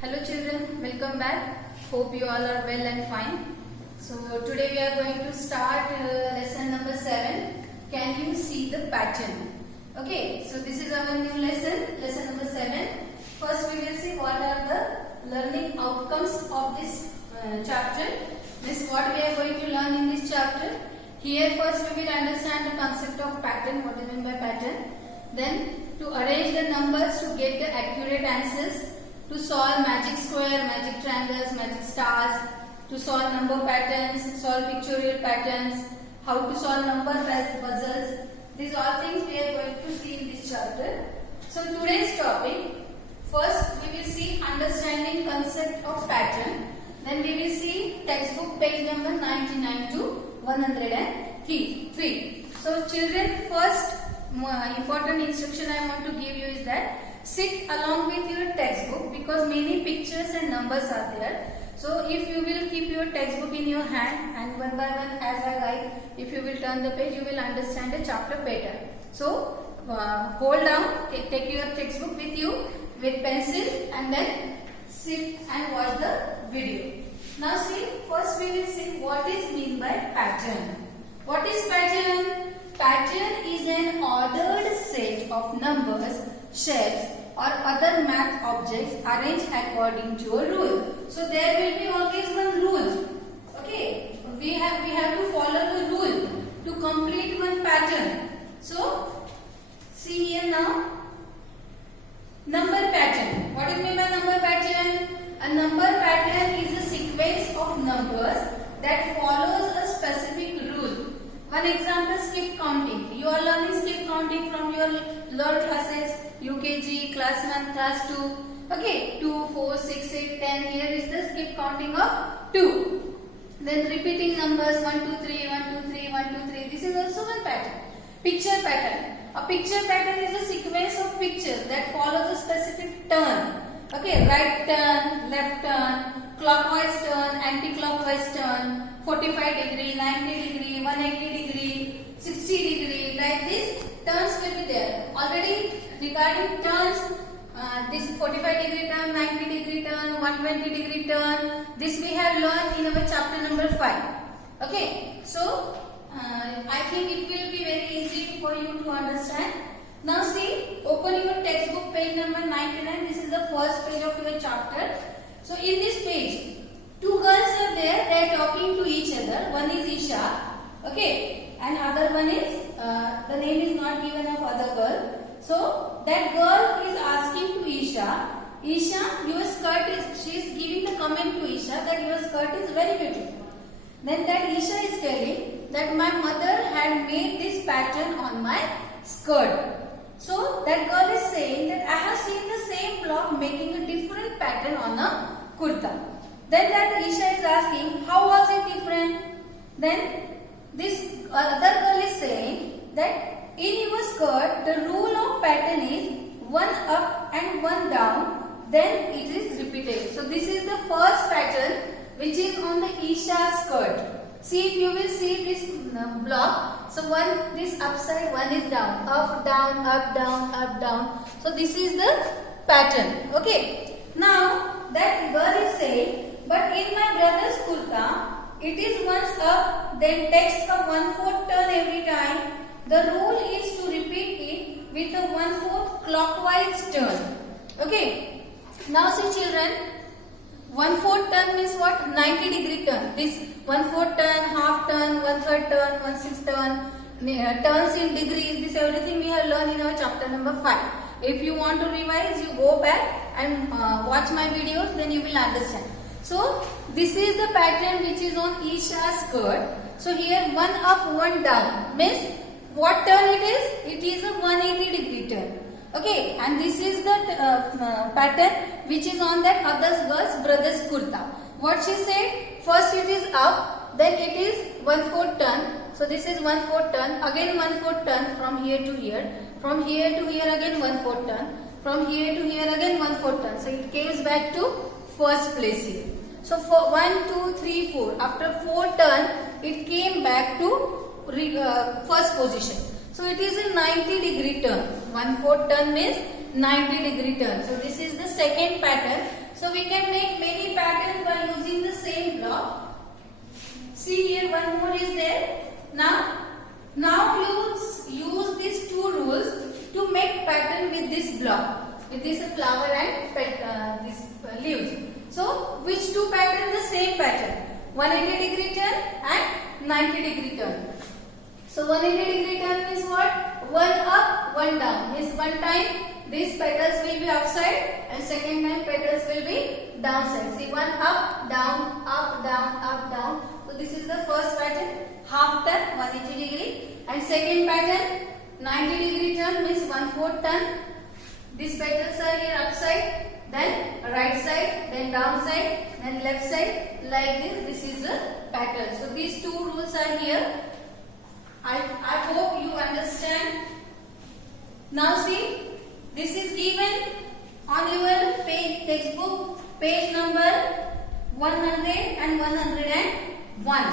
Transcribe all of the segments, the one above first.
Hello children, welcome back. Hope you all are well and fine. So today we are going to start lesson number 7. Can you see the pattern? Okay, so this is our new lesson number 7. First we will see what are the learning outcomes of this chapter. This what we are going to learn in this chapter. Here first we will understand the concept of pattern, what is meant by pattern. Then to arrange the numbers to get the accurate answers. To solve magic square, magic triangles, magic stars, to solve number patterns, solve pictorial patterns, how to solve number puzzles. These are things we are going to see in this chapter. So today's topic, first we will see understanding concept of pattern. Then we will see textbook page number 99 to 103. So children, first important instruction I want to give you is that sit along with your textbook because many pictures and numbers are there. So if you will keep your textbook in your hand and one by one as I write, if you will turn the page, you will understand the chapter better. So hold down, take your textbook with you with pencil and then sit and watch the video. Now see, first we will see what is mean by pattern. What is pattern? Pattern is an ordered set of numbers, shapes or other math objects arranged according to a rule. So there will be always one rule. Okay, we have to follow the rule to complete one pattern. So see here now, number pattern. What is meant by number pattern? A number pattern is a sequence of numbers that follows a specific rule. One example, skip counting. You are learning skip counting from your lower classes, UKG, class 1, class 2. Okay, 2, 4, 6, 8, 10. Here is the skip counting of 2. Then repeating numbers 1, 2, 3, 1, 2, 3, 1, 2, 3. This is also one pattern. Picture pattern. A picture pattern is a sequence of pictures that follows a specific turn. Okay, right turn, left turn, clockwise turn, anti-clockwise turn, 45 degree, 90 degree, 180 degree, 60 degree, like this turns will be there. Already regarding turns, this 45 degree turn, 90 degree turn, 120 degree turn, this we have learned in our chapter number 5. Okay, so I think it will be very easy for you to understand. Now see, open your textbook page number 99. This is the first page of your chapter. So in this page, two girls are there. They are talking to each other. One is Isha, okay, and other one is the name is not given of other girl. So that girl is asking to Isha, your skirt is. She is giving the comment to Isha that your skirt is very beautiful. Then that Isha is telling that my mother had made this pattern on my skirt. So that girl is saying that I have seen the same block making a different pattern on a kurta. Then that Isha is asking, how was it different? Then this other girl is saying that in your skirt the rule of pattern is one up and one down, then it is repeated. So this is the first pattern which is on the Isha's skirt. See, if you will see this block, so one this upside, one is down, up, down, up, down, up, down. So this is the pattern. Okay. Now that girl is saying, but in my brother's kurta, it is once up, then takes a 1/4 turn every time. The rule is to repeat it with a 1/4 clockwise turn. Okay. Now see children, 1/4 turn means what? 90 degree turn. This 1/4 turn, half turn, 1/3 turn, 1/6 turn, turns in degrees. This everything we have learned in our chapter number 5. If you want to revise, you go back and watch my videos, then you will understand. So this is the pattern which is on Isha's skirt. So here one up, one down means what turn it is? It is a 180 degree turn. Okay, and this is the pattern which is on that other girl's brother's kurta. What she said? First it is up, then it is 1/4 turn. So this is 1/4 turn, again 1/4 turn from here to here. From here to here again 1/4 turn. From here to here again 1/4 turn. So it comes back to first place here. So for 1, 2, 3, 4. After 4 turn, it came back to first position. So it is a 90 degree turn. 1/4 turn means 90 degree turn. So this is the second pattern. So we can See here, one more is there. Now use these two rules to make pattern with this block, with this flower and this leaves. So which two pattern? The same pattern, 180 degree turn and 90 degree turn. So 180 degree turn means what? One up, one down. Means one time these petals will be upside and second time petals will be downside. See, one up, down, up, down, up, down. So this is the first pattern, half turn, 180 degree. And second pattern, 90 degree turn means 1/4 turn. These petals are here upside, then right side, then downside, then left side. Like this, this is the pattern. So these two rules are here. I hope you understand. Now see, this is given on your page, textbook, page number 100 and 101.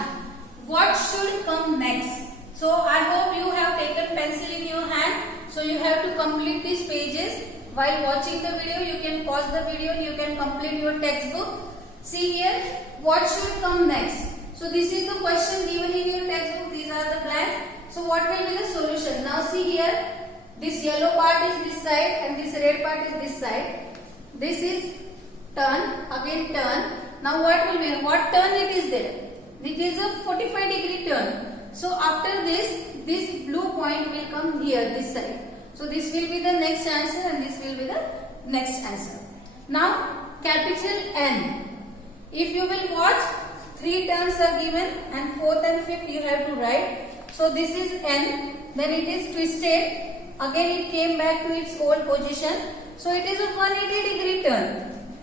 What should come next? So I hope you have taken pencil in your hand. So you have to complete these pages. While watching the video, you can pause the video and you can complete your textbook. See here, what should come next? So this is the question given in your textbook. These are the blanks. So what will be the solution? Now see here, this yellow part is this side and this red part is this side. This is turn, again turn. Now what will be? What turn it is there? It is a 45 degree turn. So after this blue point will come here, this side. So this will be the next answer and this will be the next answer. Now capital N. If you will watch, 3 turns are given and 4th and 5th you have to write. So this is N, then it is twisted. Again it came back to its old position. So it is a 180 degree turn,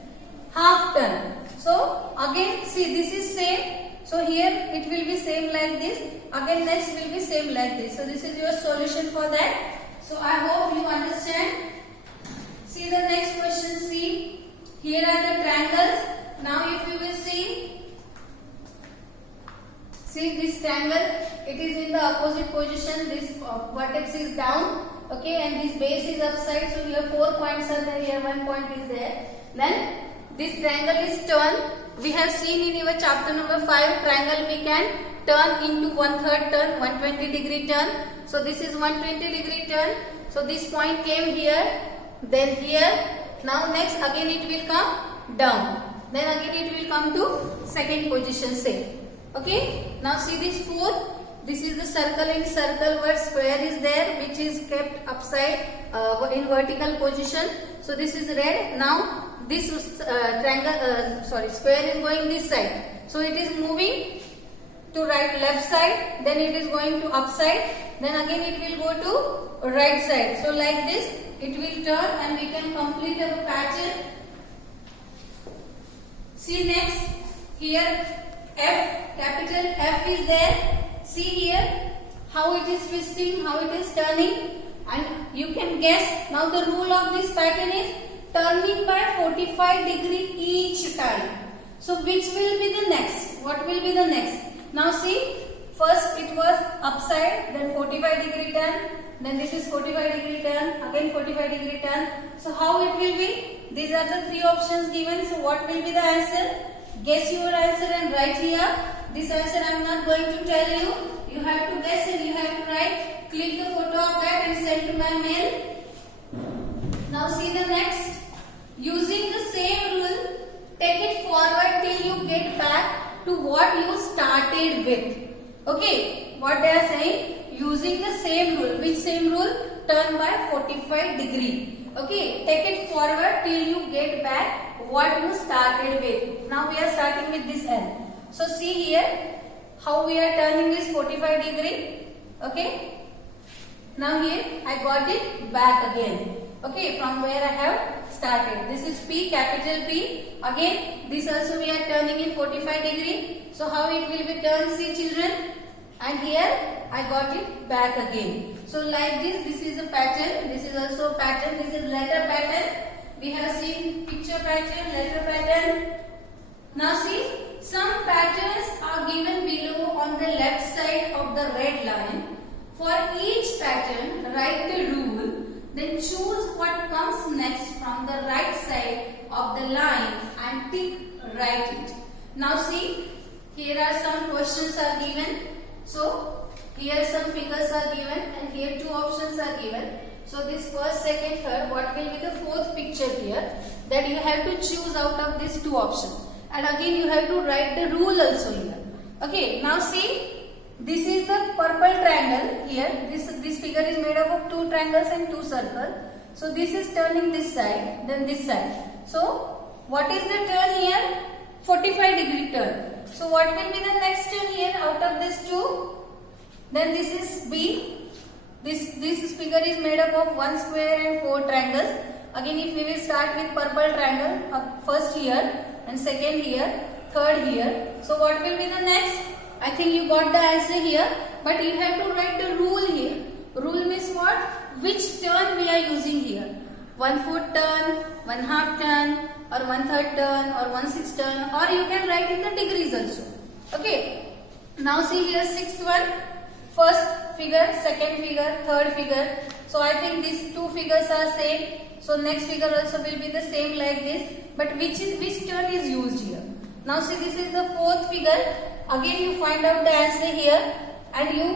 half turn. So again see, this is same. So here it will be same like this. Again next will be same like this. So this is your solution for that. So I hope you understand. See the next question. See, here are the triangles. Now if you will see this triangle, it is in the opposite position. This vertex is down, okay, and this base is upside. So here 4 points are there. Here 1 point is there. Then this triangle is turned. We have seen in our chapter number 5, triangle we can turn into 1/3 turn, 120 degree turn. So this is 120 degree turn. So this point came here, then here. Now next again it will come down. Then again it will come to second position same. Okay. Now see this 4th. This is the circle in circle where square is there, which is kept upside in vertical position. So this is red. Now this square is going this side. So it is moving to left side, then it is going to upside, then again it will go to right side. So like this it will turn and we can complete our pattern. See next, here F, capital F is there. See here how it is twisting, how it is turning, and you can guess. Now the rule of this pattern is turning by 45 degree each time. So which will be the next? What will be the next? Now see, first it was upside, then 45 degree turn, then this is 45 degree turn, again 45 degree turn. So how it will be? These are the 3 options given. So what will be the answer? Guess your answer and write here. This answer I am not going to tell you. You have to guess and you have to write. Click the photo of that and send to my mail. Now see the next. Using the same rule, take it forward till you get back to what you started with. Okay, what they are saying? Using the same rule. Which same rule? Turn by 45 degree. Okay, take it forward till you get back what you started with. Now we are starting with this N. So see here how we are turning this 45 degree. Okay. Now here I got it back again. Okay, from where I have started. This is P, capital P. Again, this also we are turning in 45 degree. So how it will be turned, see children? And here I got it back again. So like this is a pattern. This is also a pattern. This is letter pattern. We have seen picture pattern, letter pattern. Now see, some patterns are given below on the left side of the red line. For each pattern, write the rule. Then choose what comes next from the right side of the line and tick write it. Now see, here are some questions are given. So here some figures are given and here two options are given. So this first, second, third, what will be the fourth picture here, that you have to choose out of these two options. And again you have to write the rule also here. Okay, now see, this is the purple triangle here. This figure is made up of two triangles and two circles. So this is turning this side, then this side. So what is the turn here? 45-degree turn. So what will be the next turn here out of these two? Then this is B. This figure is made up of one square and four triangles. Again, if we will start with purple triangle, first here and second here, third here. So what will be the next? I think you got the answer here, but you have to write the rule here. Rule means what? Which turn we are using here? 1/4 turn, 1/2 turn, or 1/3 turn, or 1/6 turn, or you can write in the degrees also. Okay. Now see here, sixth one. First figure, second figure, third figure. So I think these two figures are same. So next figure also will be the same like this. But which turn is used here? Now see, this is the fourth figure. Again you find out the answer here and you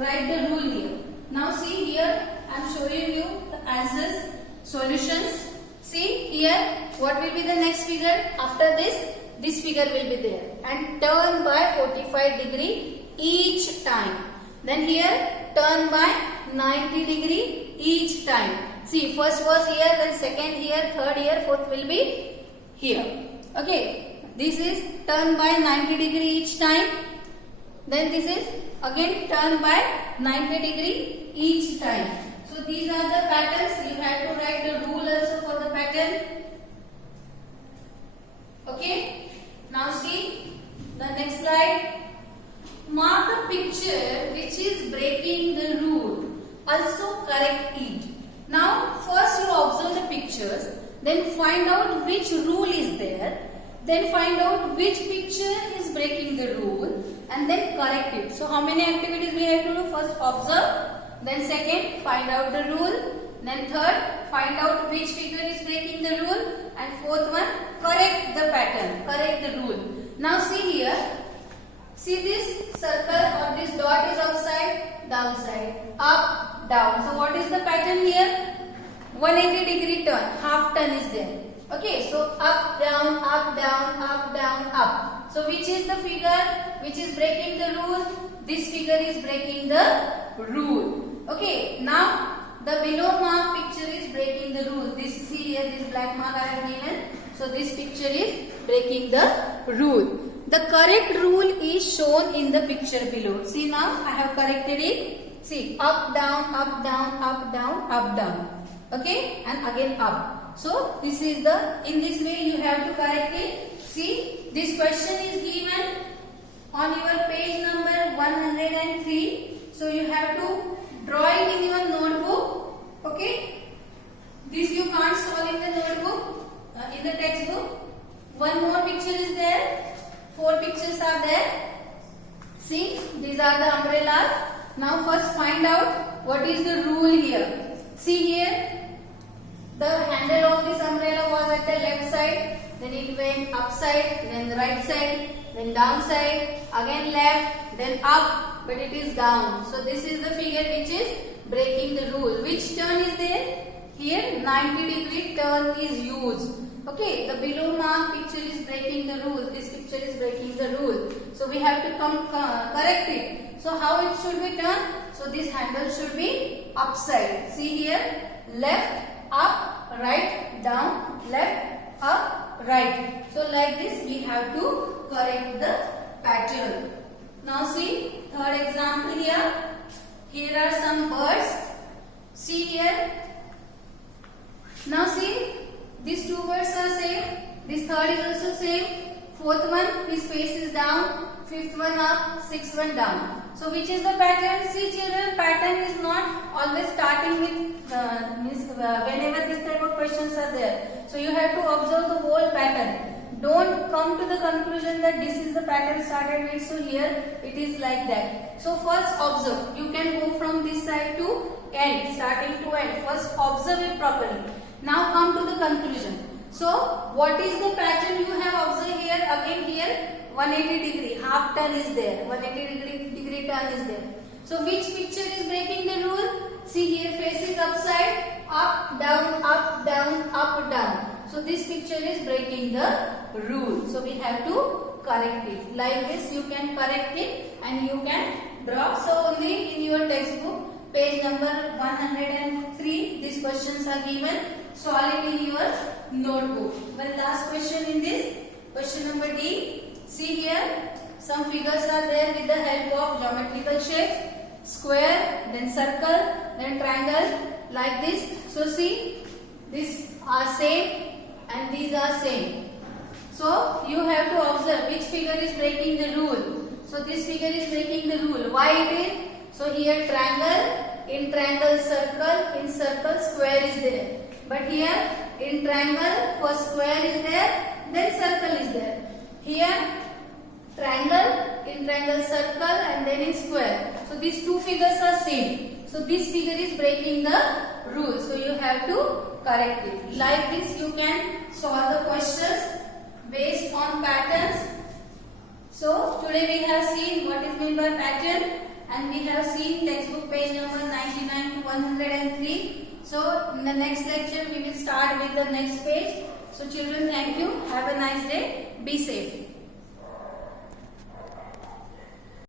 write the rule here. Now see here, I am showing you the answers, solutions. See here, what will be the next figure? After this figure will be there. And turn by 45-degree each time. Then here, turn by 90-degree each time. See, first was here, then second here, third here, fourth will be here. Okay. This is turn by 90-degree each time. Then this is again turn by 90-degree each time. So these are the patterns. You have to write the rule also for the pattern. Okay. Now see the next slide. Mark a picture which is breaking the rule. Also correct it. Now first you observe the pictures. Then find out which rule is there. Then find out which picture is breaking the rule and then correct it. So how many activities we have to do? First observe, then second find out the rule, then third find out which figure is breaking the rule, and fourth one correct the pattern, correct the rule. Now see here, see this circle or this dot is upside, downside, up, down. So what is the pattern here? 180-degree turn, half turn is there. Okay, so up, down, up, down, up, down, up. So which is the figure which is breaking the rule? This figure is breaking the rule. Okay, now the below mark picture is breaking the rule. This, see here, this black mark I have given. So this picture is breaking the rule. The correct rule is shown in the picture below. See now, I have corrected it. See, up, down, up, down, up, down, up, down. Okay, and again up. So this is in this way you have to correct it. See, this question is given on your page number 103. So you have to draw it in your notebook. Okay, this you can't solve in the notebook, in the textbook. One more picture is there. 4 pictures are there. See, these are the umbrellas. Now first find out what is the rule here. See here. The handle of this umbrella was at the left side, then it went upside, then the right side, then downside, again left, then up, but it is down. So this is the figure which is breaking the rule. Which turn is there? Here 90-degree turn is used. Okay, the below mark picture is breaking the rule. This picture is breaking the rule. So we have to correct it. So how it should be done? So this handle should be upside. See here, left, up, right, down, left, up, right. So like this we have to correct the pattern. Now see, third example here. Here are some birds. See here. Now see, these two birds are same. This third is also same. Fourth one, his face is down. Fifth one up, sixth one down. So which is the pattern? See children, pattern is not always starting with whenever this type of questions are there. So you have to observe the whole pattern. Don't come to the conclusion that this is the pattern started with, so here it is like that. So first observe. You can go from this side to end, starting to end. First observe it properly. Now come to the conclusion. So what is the pattern you have observed here? Again here 180 degree, half turn is there, 180 degree turn is there. So which picture is breaking the rule? See here, face is upside, up, down, up, down, up, down. So this picture is breaking the rule. So we have to correct it. Like this you can correct it and you can draw. So only in your textbook, page number 103, these questions are given. Solve it in your notebook. One last question in this, question number D. See here, some figures are there with the help of geometrical shapes. Square, then circle, then triangle, like this. So see, these are same and these are same. So you have to observe which figure is breaking the rule. So this figure is breaking the rule. Why it is? So here triangle, in triangle circle, in circle square is there. But here in triangle first square is there, then circle is there. Here triangle, in triangle circle, and then in square. So these two figures are same. So this figure is breaking the rule. So you have to correct it. Like this you can solve the questions based on patterns. So today we have seen what is meant by pattern, and we have seen textbook page number 99 to 103. So in the next lecture we will start with the next page. So children, thank you. Have a nice day. Be safe.